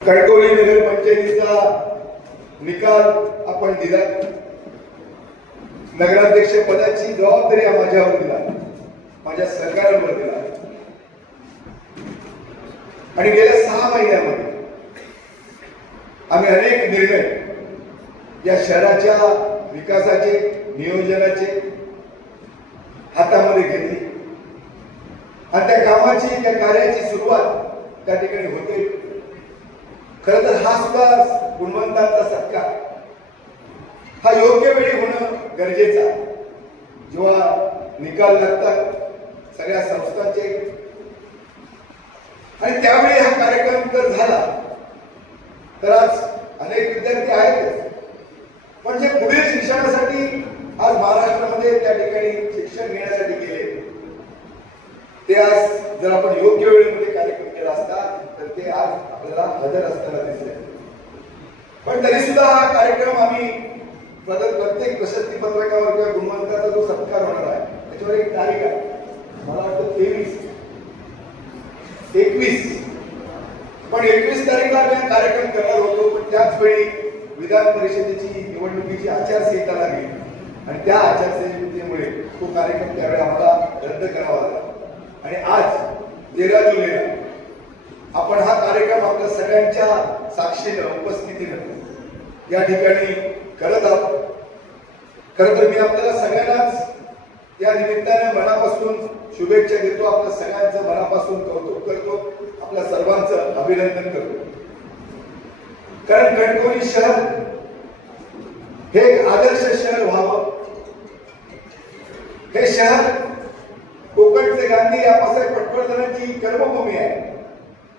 कणकवली नगर पंचायतीचा निकाल आपण दिला. नगराध्यक्ष पदाची जबाबदारी माझ्यावर दिला, माझ्या सरकारवर दिला. आणि गेल्या 6 महिन्यामध्ये आम्ही अनेक निर्णय या शहराच्या विकासाचे, नियोजनाचे हातामध्ये घेतले आणि त्या कामाची, त्या कार्याची सुरुवात त्या ठिकाणी होते. खरं तर हा सुद्धा गुणवंतांचा सत्कार, हा योग्य वेळी होणं गरजेचं. जेव्हा निकाल लागतात सगळ्या संस्थांचे आणि त्यावेळी हा कार्यक्रम जर झाला तर आज अनेक विद्यार्थी आहेत, पण जे पुढील शिक्षणासाठी आज महाराष्ट्रामध्ये त्या ठिकाणी शिक्षण घेण्यासाठी गेले, ते आज जर आपण योग्य वेळेमध्ये कार्यक्रम केला असता तर ते आज आपल्याला हजर असताना दिसले. पण तरी सुद्धा हा कार्यक्रम आम्ही प्रत्येक प्रशस्ती पत्रकावर किंवा गुणवंताचा जो सत्कार होणार आहे त्याच्यावर एक तारीख आहे, मला वाटतं 21. पण 21 तारीखला आम्ही कार्यक्रम करणार होतो, पण त्याच वेळी विधान परिषदेची निवडणुकीची आचारसंहिता लागली आणि त्या आचारसंहितेमुळे तो कार्यक्रम त्यावेळी आम्हाला रद्द करावा लागला. आणि आज 13 जुलैला आपण हा कार्यक्रम आपल्या सगळ्यांच्या साक्षीनं, उपस्थितीनं या ठिकाणी करत आहोत. खरं तर मी आपल्याला सगळ्यांनाच या निमित्ताने मनापासून शुभेच्छा देतो, आपल्या सगळ्यांचं मनापासून कौतुक करतो, आपल्या सर्वांचं अभिनंदन करतो. कारण कणकवली शहर हे एक आदर्श शहर व्हावं. हे शहर कोकणचे गांधी आबासाहेब पटवर्धनांची कर्मभूमी आहे,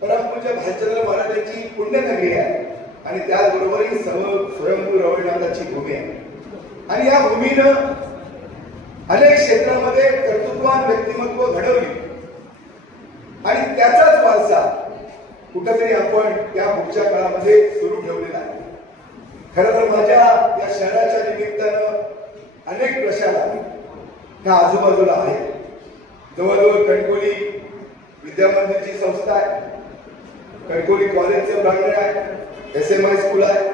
परमपूज्य भालचंद्र महाराजांची पुण्यनगरी आहे आणि त्याचबरोबरही स्वयंभू रवळनाथाची भूमी आहे. आणि या भूमीनं अनेक क्षेत्रामध्ये कर्तृत्ववान व्यक्तिमत्व घडवली आणि त्याचाच वारसा कुठेतरी आपण या पुढच्या काळामध्ये सुरू ठेवलेला आहे. खरं तर माझ्या या शहराच्या निमित्तानं अनेक प्रशाला ह्या आजूबाजूला आहेत. जवळजवळ कणकवली विद्यामंदिरची संस्था आहे, कणकवली कॉलेजचं प्रांगण आहे, SMI स्कूल आहे,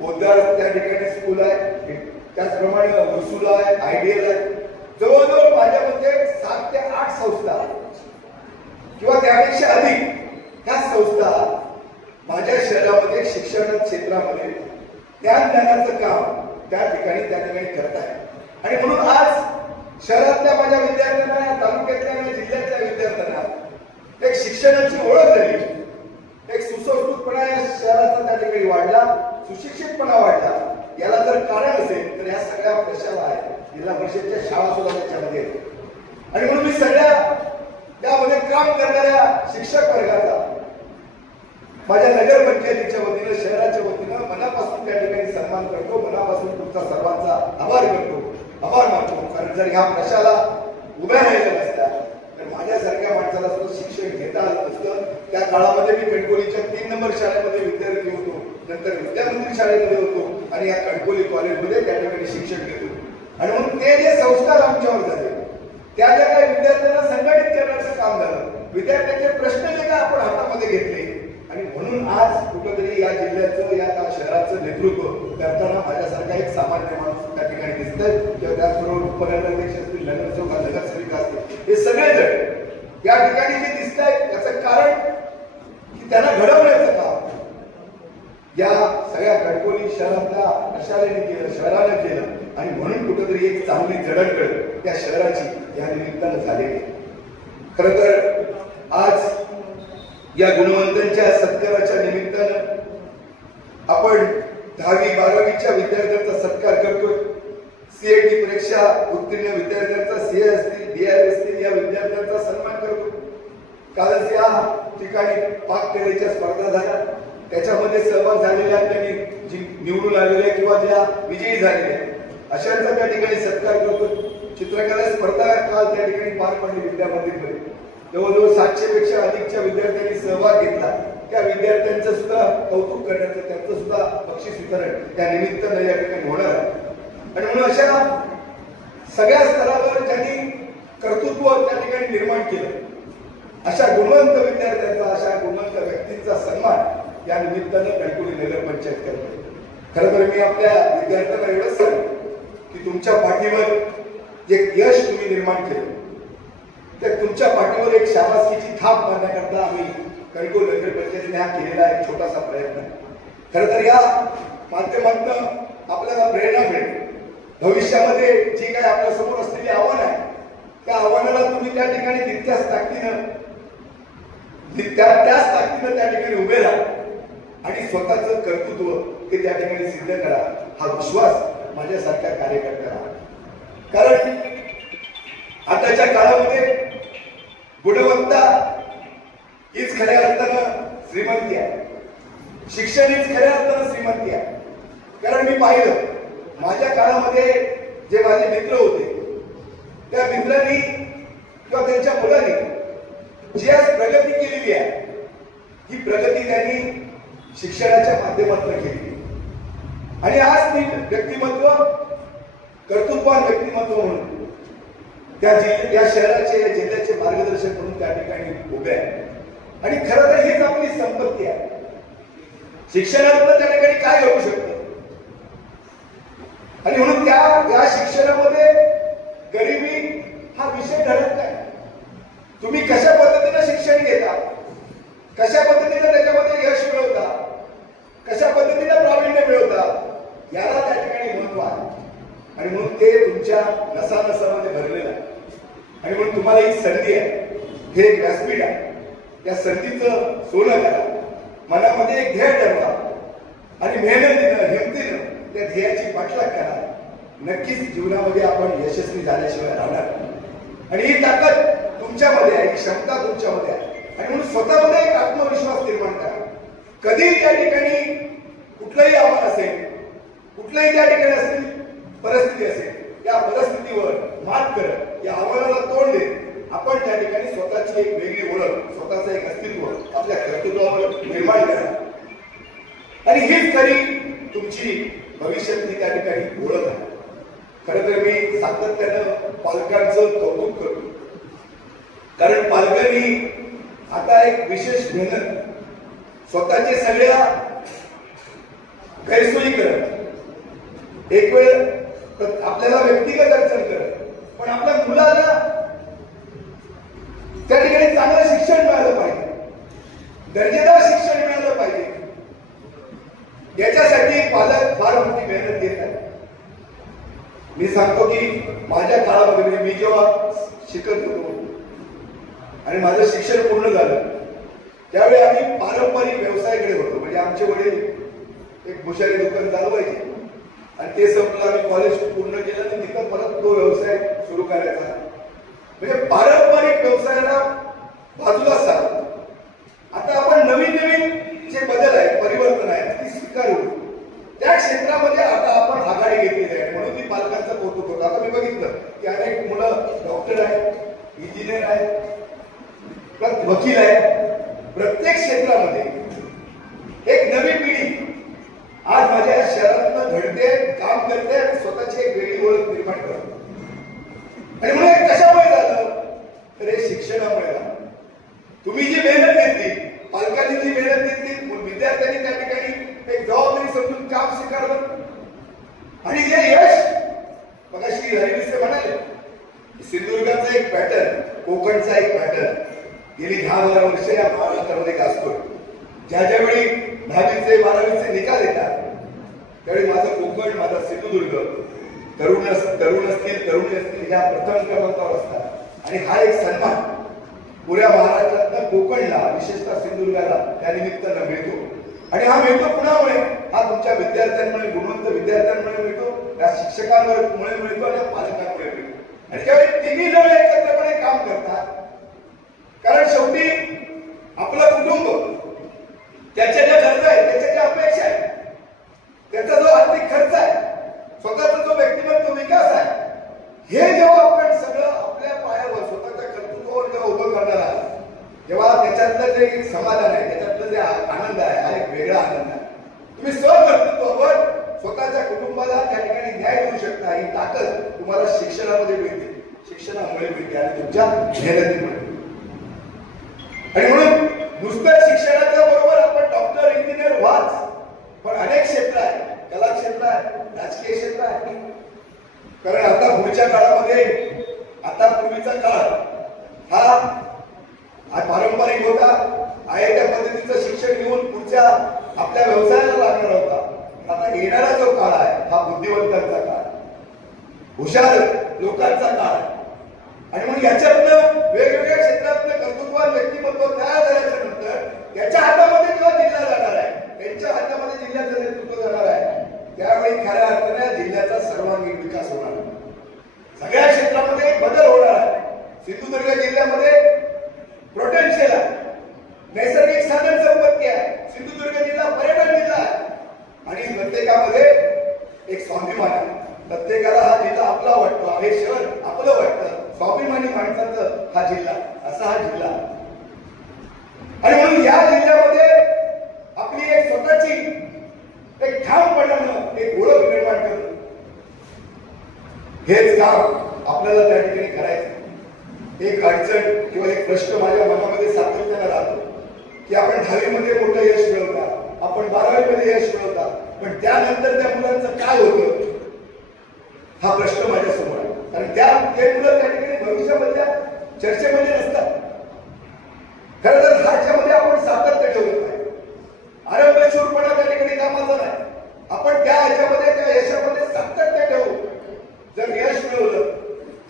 पोद्दार त्या ठिकाणी स्कूल आहे, त्याचप्रमाणे वसुला आहे, IDL आहे. जवळजवळ माझ्या मते 7 ते 8 संस्था किंवा त्यापेक्षा अधिक ह्या संस्था माझ्या शहरामध्ये शिक्षण क्षेत्रामध्ये ज्ञानाचं काम त्या ठिकाणी करत आहे. आणि म्हणून आज शहरातल्या माझ्या विद्यार्थ्यांना, तालुक्यातल्या आणि जिल्ह्यातल्या विद्यार्थ्यांना एक शिक्षणाची ओळख झाली, एक सुसंस्कृतपणा या शहराचा त्या ठिकाणी वाढला, सुशिक्षितपणा वाढला. याला जर कारण असेल तर या सगळ्या प्रशाला आहेत, जिल्हा परिषदच्या शाळा सुद्धा त्याच्यामध्ये आहेत. आणि म्हणून मी सगळ्या त्यामध्ये काम करणाऱ्या शिक्षक वर्गाचा माझ्या नगर पंचायतीच्या वतीनं, शहराच्या वतीनं मनापासून त्या ठिकाणी सन्मान करतो, मनापासून तुमचा सर्वांचा आभार मानतो. कारण जर ह्या प्रशाला उभ्या राहिल्या नसत्या तर माझ्यासारख्या माणसाला सुद्धा शिक्षण घेता आलं नसतं. त्या काळामध्ये मी कणकवलीच्या 3 नंबर शाळेमध्ये विद्यार्थी होतो, नंतर विद्यामंदिर शाळेमध्ये होतो आणि या कणकवली कॉलेजमध्ये त्या ठिकाणी शिक्षण घेतो. आणि म्हणून ते जे संस्कार आमच्यावर झाले, त्या ज्या काही विद्यार्थ्यांना संघटित करण्याचं काम झालं, विद्यार्थ्यांचे प्रश्न जे काय आपण हातामध्ये घेतले, आणि म्हणून आज कुठेतरी या जिल्ह्याचं, या शहराचं नेतृत्व करताना माझ्यासारखा एक सामान्य माणूस त्या ठिकाणी दिसतंय. किंवा त्याचबरोबर उपनगराध्यक्ष असतील, नगरसेवक, नगरसेविका असतील, हे सगळेजण या ठिकाणी जे दिसत आहेत त्याचं कारण की त्यांना घडवण्याचं काम या सगळ्या कणकवली शहरातल्या प्रशालेने केलं, शहरानं केलं. आणि म्हणून कुठेतरी एक चांगली जडणघडण त्या शहराची या निमित्तानं झाली. खरं तर आज या गुणवंतांच्या सत्काराच्या निमित्तानं आपण 10वी 12वीच्या विद्यार्थ्यांचा सत्कार करतोय. CIT परीक्षा उत्तीर्ण विद्यार्थ्यांचा, CA असतील, DI असतील, या विद्यार्थ्यांचा सन्मान करतो. कालच या ठिकाणी पाककलेच्या स्पर्धा झाल्या, त्याच्यामध्ये सहभाग झालेल्या त्यांनी निवडून आलेल्या किंवा ज्या विजयी झालेल्या अशांचा त्या ठिकाणी सत्कार करतो. चित्रकला स्पर्धा काल त्या ठिकाणी पार पडली विद्यामंदिरमध्ये. जवळजवळ 700 पेक्षा अधिकच्या विद्यार्थ्यांनी सहभाग घेतला. त्या विद्यार्थ्यांचं सुद्धा कौतुक करण्याचं, त्यांचं सुद्धा बक्षीस वितरण त्या निमित्तानं या ठिकाणी होणार आहे. आणि म्हणून अशा सगळ्या स्तरावर ज्यांनी कर्तृत्व त्या ठिकाणी निर्माण केलं, अशा गुणवंत विद्यार्थ्यांचा, अशा गुणवंत व्यक्तींचा सन्मान या निमित्तानं कणकवली नगरपंचायत करते. खरं तर मी आपल्या विद्यार्थ्यांना एवढंच सांगेन की तुमच्या पाठीवर एक यश तुम्ही निर्माण केलं, त्या तुमच्या पाठीवर एक शाबासकीची थाप मारण्याकरता आम्ही कणकवली नगरपंचायतीने हा केलेला एक छोटासा प्रयत्न. खरं तर या माध्यमातून आपल्याला प्रेरणा मिळेल. भविष्यामध्ये जी काही आपल्या समोर असलेली आव्हान आहे त्या आव्हानाला तुम्ही त्या ठिकाणी तितक्याच ताकदीनं त्याच ताकदीनं त्या ठिकाणी उभे राहा आणि स्वतःचं कर्तृत्व ते त्या ठिकाणी सिद्ध करा, हा विश्वास माझ्यासारख्या कार्यकर्त्याला. कारण आताच्या काळामध्ये गुणवत्ता हीच खऱ्या अर्थानं श्रीमंती आहे, शिक्षण हीच खऱ्या अर्थानं श्रीमंती आहे. कारण मी पाहिलं माझ्या काळामध्ये जे माझे मित्र होते त्या मित्रांनी किंवा त्यांच्या मुलांनी जी आज प्रगती केलेली आहे ही प्रगती त्यांनी शिक्षणाच्या माध्यमातून केली. आणि आज मी व्यक्तिमत्व कर्तृत्ववान व्यक्तिमत्व म्हणून या शहराचे या जिल्ह्याचे मार्गदर्शन म्हणून त्या ठिकाणी उभे आहे. आणि खरं तर हीच आपली संपत्ती आहे. शिक्षणातून त्या ठिकाणी काय घडू शकतं आणि म्हणून या शिक्षणामध्ये गरिबी हा विषय घडत नाही. तुम्ही कशा पद्धतीनं शिक्षण घेता, कशा पद्धतीनं त्याच्यामध्ये यश मिळवता, कशा पद्धतीनं प्रावीण्य मिळवता याला त्या ठिकाणी महत्व आहे. आणि म्हणून ते तुमच्या नसानसामध्ये भरलेलं आहे. आणि म्हणून तुम्हाला ही संधी आहे, हे एक व्यासपीठ आहे. या संधीचं सोनं करा, मनामध्ये एक ध्येय ठरवा आणि मेहनतीनं हिमतीनं त्या ध्येयाची पाठलाग करा. नक्कीच जीवनामध्ये आपण यशस्वी झाल्याशिवाय राहणार. आणि ही ताकद तुमच्यामध्ये आहे, ही क्षमता तुमच्यामध्ये आहे. आणि म्हणून स्वतःमध्ये एक आत्मविश्वास निर्माण करा. कधीही त्या ठिकाणी कुठलंही आव्हान असेल, कुठलंही त्या ठिकाणी असेल परिस्थिती असेल, या परिस्थितीवर मात करत या आव्हानाला तोंड देत आपण त्या ठिकाणी स्वतःची एक वेगळी ओळख, स्वतःचं एक अस्तित्व आपल्या कर्तृत्वावर निर्माण करा. आणि हीच खरी तुमची भविष्यातली त्या ठिकाणी ओळख आहे. खरं तर मी सातत्यानं पालकांचं कौतुक करतो. कारण पालकांनी आता एक विशेष मेहनत स्वतःचे सगळ्या गैरसोयी करत, एक वेळ आपल्याला व्यक्तिगत अडचण करत, पण आपल्या मुलाला त्या ठिकाणी चांगलं शिक्षण मिळालं पाहिजे, दर्जेदार शिक्षण मिळालं पाहिजे, याच्यासाठी पालक फार मोठी मेहनत घेत आहे. मी सांगतो की माझ्या काळामध्ये मी जेव्हा शिकत होतो आणि माझं शिक्षण पूर्ण झालं त्यावेळी आम्ही पारंपरिक व्यवसायाकडे होतो. म्हणजे आमचे वडील एक भुशारी दुकान चालवायचे आणि ते संपलं, आम्ही कॉलेज पूर्ण केलं आणि तिथं परत तो व्यवसाय सुरू करायचा. म्हणजे पारंपरिक व्यवसायाला बाजूला सारतो. आता आपण नवीन जे बदल आहे, परिवर्तन आहे ती स्वीकारून त्या क्षेत्रामध्ये आता आपण आघाडी घेतलेली आहे. म्हणून मी पालकांचं कौतुक होतं. आता मी बघितलं की अनेक मुलं डॉक्टर आहेत, इंजिनियर आहेत, वकील आहेत. प्रत्येक क्षेत्रामध्ये एक नवी पिढी आज माझ्या शहरातनं घडते, काम करते आणि स्वतःची एक वेगळी ओळख निर्माण करते. आणि म्हणून हे कशामुळे झालं तर हे शिक्षणामुळे झालं. तुम्ही जी मेहनत घेतली, पालकांनी जी मेहनत घेतली, विद्यार्थ्यांनी त्या ठिकाणी एक जबाबदारी समजून काम स्वीकारलं आणि जे यश बघा श्री हरिविसे म्हणाले सिंधुदुर्गाचा एक पॅटर्न, कोकणचा एक पॅटर्न गेली 10-12 वर्ष या महाराष्ट्रामध्ये गाजतोय. ज्या ज्यावेळी 10वीचे 12वीचे निकाल येतात त्यावेळी माझं कोकण, माझा सिंधुदुर्ग तरुण असतील, तरुणी असतील या प्रथम क्रमांकावर असतात. आणि हा एक सन्मान पुऱ्या महाराष्ट्रातल्या कोकणला, विशेषतः सिंधुदुर्गाला त्या निमित्तानं मिळतो. आणि हा मिळतो कुणामुळे? हा तुमच्या विद्यार्थ्यांमुळे, गुणवंत विद्यार्थ्यांमुळे मिळतो, त्या शिक्षकांमुळे मिळतो आणि पालकांमुळे मिळतो. आणि ज्यावेळी तिन्ही जण एकत्रपणे काम करतात, कारण शेवटी आपलं कुटुंब, त्याच्या ज्या गरजा आहेत, त्याच्या ज्या अपेक्षा आहेत, त्याचा जो आर्थिक खर्च आहे, स्वतःचा जो व्यक्तिमत्व विकास आहे, हे जेव्हा आपण सगळं आपल्या पायावर स्वतःच्या कर्तृत्वावर जेव्हा उभं करणार आहात, तेव्हा त्याच्यातलं जे समाधान आहे, त्याच्यातलं जे आनंद आहे, हा एक वेगळा आनंद आहे. तुम्ही स्वकर्तृत्वावर स्वतःच्या कुटुंबाला त्या ठिकाणी न्याय देऊ शकता. ही ताकद तुम्हाला शिक्षणामध्ये मिळते, शिक्षणामुळे मिळते आणि तुमच्या मेहनतीमुळे. आणि म्हणून नुसतं शिक्षणाच्या बरोबर आपण डॉक्टर इंजिनियर व्हाच, पण अनेक क्षेत्र आहे, कला क्षेत्र आहे, राजकीय क्षेत्र आहे. कारण आता पुढच्या काळामध्ये, आता पूर्वीचा काळ हा पारंपरिक होता, आहे त्या पद्धतीचं शिक्षण घेऊन पुढच्या आपल्या व्यवसायाला लागणार होता. आता येणारा जो काळ आहे हा बुद्धिवंतांचा काळ, हुशार लोकांचा काळ. आणि म्हणून याच्यातनं वेगवेगळ्या क्षेत्रातलं कर्तृत्ववान व्यक्तिमत्व तयार झाल्याच्या नंतर त्याच्या हातामध्ये जेव्हा जिल्हा जाणार आहे, त्यांच्या हातामध्ये जिल्ह्याचं नेतृत्व जाणार आहे, त्यावेळी खऱ्या अर्थाने जिल्ह्याचा सर्वांगीण विकास होणार, सगळ्या क्षेत्रामध्ये बदल होणार आहे. सिंधुदुर्ग जिल्ह्यामध्ये पोटेन्शियल आहे, नैसर्गिक साधन संपत्ती आहे, सिंधुदुर्ग जिल्हा पर्यटन जिल्हा आहे आणि प्रत्येकामध्ये एक स्वाभिमान आहे. प्रत्येकाला हा जिल्हा आपला वाटतो, हे शहर आपलं वाटतं, स्वाभिमानी माणसाचं हा जिल्हा, असा हा जिल्हा. आणि म्हणून या जिल्ह्यामध्ये आपली एक स्वतःची एक ठामपणानं एक ओळख निर्माण करणं, हेच काम आपल्याला त्या ठिकाणी करायचं. एक अडचण किंवा एक प्रश्न माझ्या मनामध्ये सातत्यानं राहतो की आपण 10वी मध्ये मोठं यश मिळवता, आपण 12वी मध्ये यश मिळवता, पण त्यानंतर त्या मुलांचं काय होतं हा प्रश्न माझ्या समोर आहे. कारण ते मुलं त्या ठिकाणी भविष्यामधल्या चर्चेमध्ये नसतात. खरं तर ह्याच्यामध्ये आपण सातत्य ठेवलं पाहिजे. आरंभशूरपणा त्या ठिकाणी कामाचा नाही. आपण त्या ह्याच्यामध्ये त्या यशामध्ये सातत्य ठेवू. जर यश मिळवलं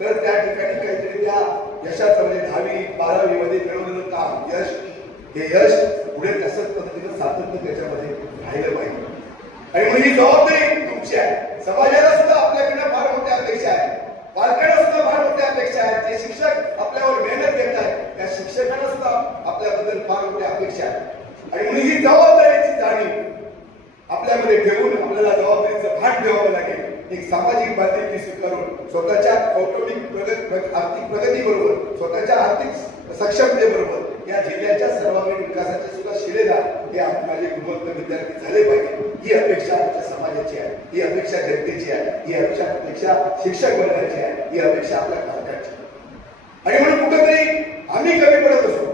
तर त्या ठिकाणी काहीतरी त्या यशाचं म्हणजे 10वी 12वी मध्ये मिळवलेलं काम यश, हे यश पुढे तसंच पद्धतीनं सातत्य त्याच्यामध्ये राहिलं पाहिजे. आणि म्हणून ही जबाबदारी तुमची आहे. समाजाला सुद्धा आपल्याकडनं फार मोठ्या अपेक्षा आहे, पालकांना सुद्धा फार मोठ्या अपेक्षा आहेत. जे शिक्षक आपल्यावर मेहनत घेत आहेत त्या शिक्षकांना सुद्धा आपल्याबद्दल फार मोठ्या अपेक्षा आहेत. आणि म्हणून ही जबाबदारीची जाणीव आपल्यामध्ये ठेवून आपल्याला जबाबदारीचं भान ठेवावं लागेल. एक सामाजिक बांधिलकी स्वीकारून स्वतःच्या कौटुंबिक आर्थिक प्रगती बरोबर, स्वतःच्या आर्थिक सक्षमतेबरोबर या जिल्ह्याच्या सर्वांगीण विकासाचे सुद्धा शिलेदार हे माझे गुणवंत विद्यार्थी झाले पाहिजे. ही अपेक्षा आमच्या समाजाची आहे, ही अपेक्षा जनतेची आहे, ही अपेक्षा शिक्षक वर्गाची आहे, ही अपेक्षा आपल्या पालकांची. आणि म्हणून कुठेतरी आम्ही कमी पडत असतो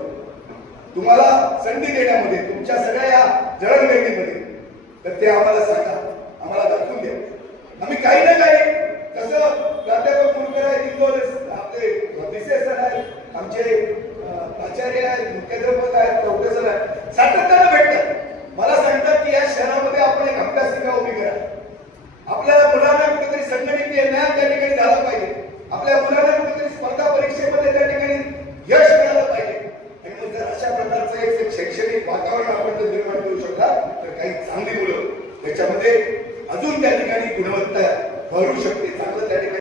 तुम्हाला संधी देण्यामध्ये, तुमच्या सगळ्या या जडणघडणीमध्ये, तर ते आम्हाला सांगा, आम्हाला दाखवून द्या. आम्ही काही ना काही कसं प्राध्यापक कुलकर्णी आहेत, आपले विशेष सर आहेत, आमचे प्राचार्य आहेत, मुख्याध्यापक आहेत, प्रोफेसर आहेत, सातत्यानं भेटतात. मला सांगतात की या शहरामध्ये आपण एक अभ्यासिका उभी करा. आपल्याला मुलांना कुठेतरी संघटित ज्ञान त्या ठिकाणी झालं पाहिजे. आपल्या मुलांना कुठेतरी स्पर्धा परीक्षेमध्ये त्या ठिकाणी यश मिळालं पाहिजे. आणि मग जर अशा प्रकारचं एक शैक्षणिक वातावरण आपण जर निर्माण करू शकता तर काही चांगली मुलं त्याच्यामध्ये अजून त्या ठिकाणी गुणवत्ता भरू शकते, चांगलं त्या ठिकाणी